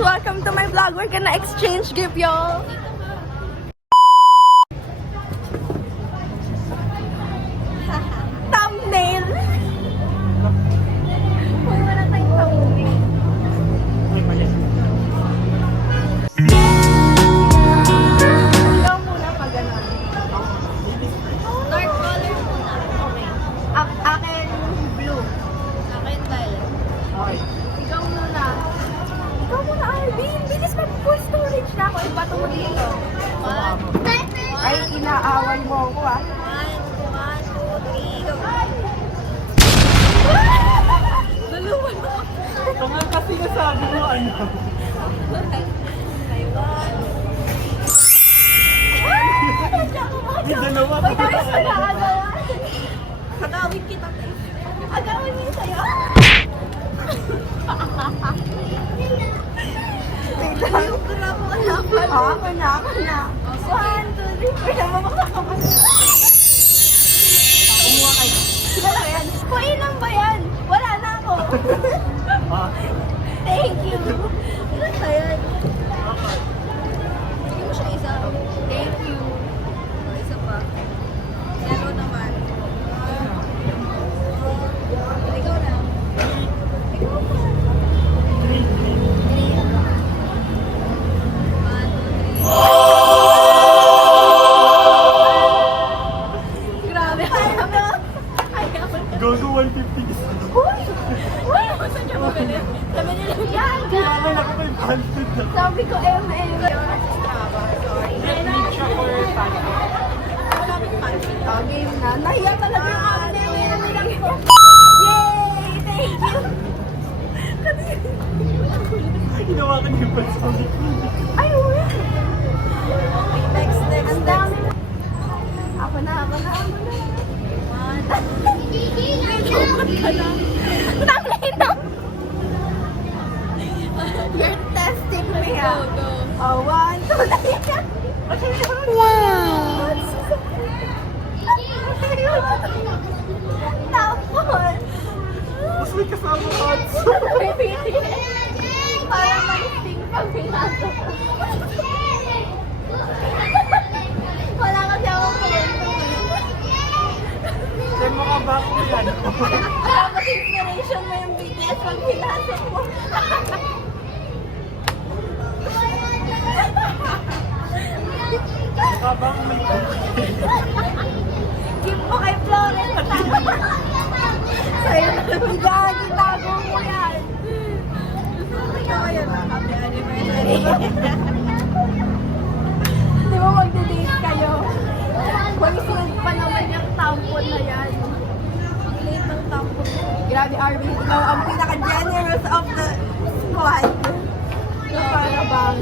Welcome to my vlog. We're gonna exchange gift, y'all. Thumbnail. Uy, wala tayong thumbnail. Ikaw muna pag gano'n. Dark color muna. Okay. Akin blue. Akin violet. Okay. Ikaw muna. Ikaw muna, Arvin. Bilis mag-full storage na ako. Ibato mo dito. Ay, inaaway mo ako, ah. 1, 2, 3, go. Dalawa na. Kung kasi nasabi mo, ano? May dalawa. Uy, tapos na nakagawa. Agawin kita, te. Agawin niyo sa'yo. Wait lang. Yung grab mo hanapan. Ako na. 1, 2, 3. Wait lang, mabakakaman. Kumuha kayo. Wala yan. Uy, ilan ba yan? Wala na ako. Ah, Thank you. Ilan ba yan? Hindi mo siya isa. Thank you. Isa pa. Zero naman. Ikaw na. Ikaw pa. 3. Grabe. go to 150 isa. Uy! Uy! Saan niya mabili? Sabi nila, yan! Grabe na ako kay Banted. Sabi ko, MM. Sorry. Oh, game na. Nahiya talaga yung ate. Yay! Thank you! Hinawakan yung pansali. Ay, uwi! Next. Ang dami na. Ako na. Tangin na! You're testing me, ah. Go. Oh, 1, 2, nahiya. Wow! Tapos, Mas may kasama hats. para mag-sting pag pinasok. Wala kasi ako kwento. Kaya makabak mo yan. Dapat inspiration mo yung BTS pag pinasok mo. Makabak mo yan. Give mo kay Florence. Sa'yo na bigan, itago mo yan. Ikaw yun. Happy anniversary. Di ba magde-date kayo? Mag-sealed pa naman yung tampon na yan. Ang liit ng tampon. Grabe, Arvin, ikaw ang pinaka-generous of the squad. Para bang,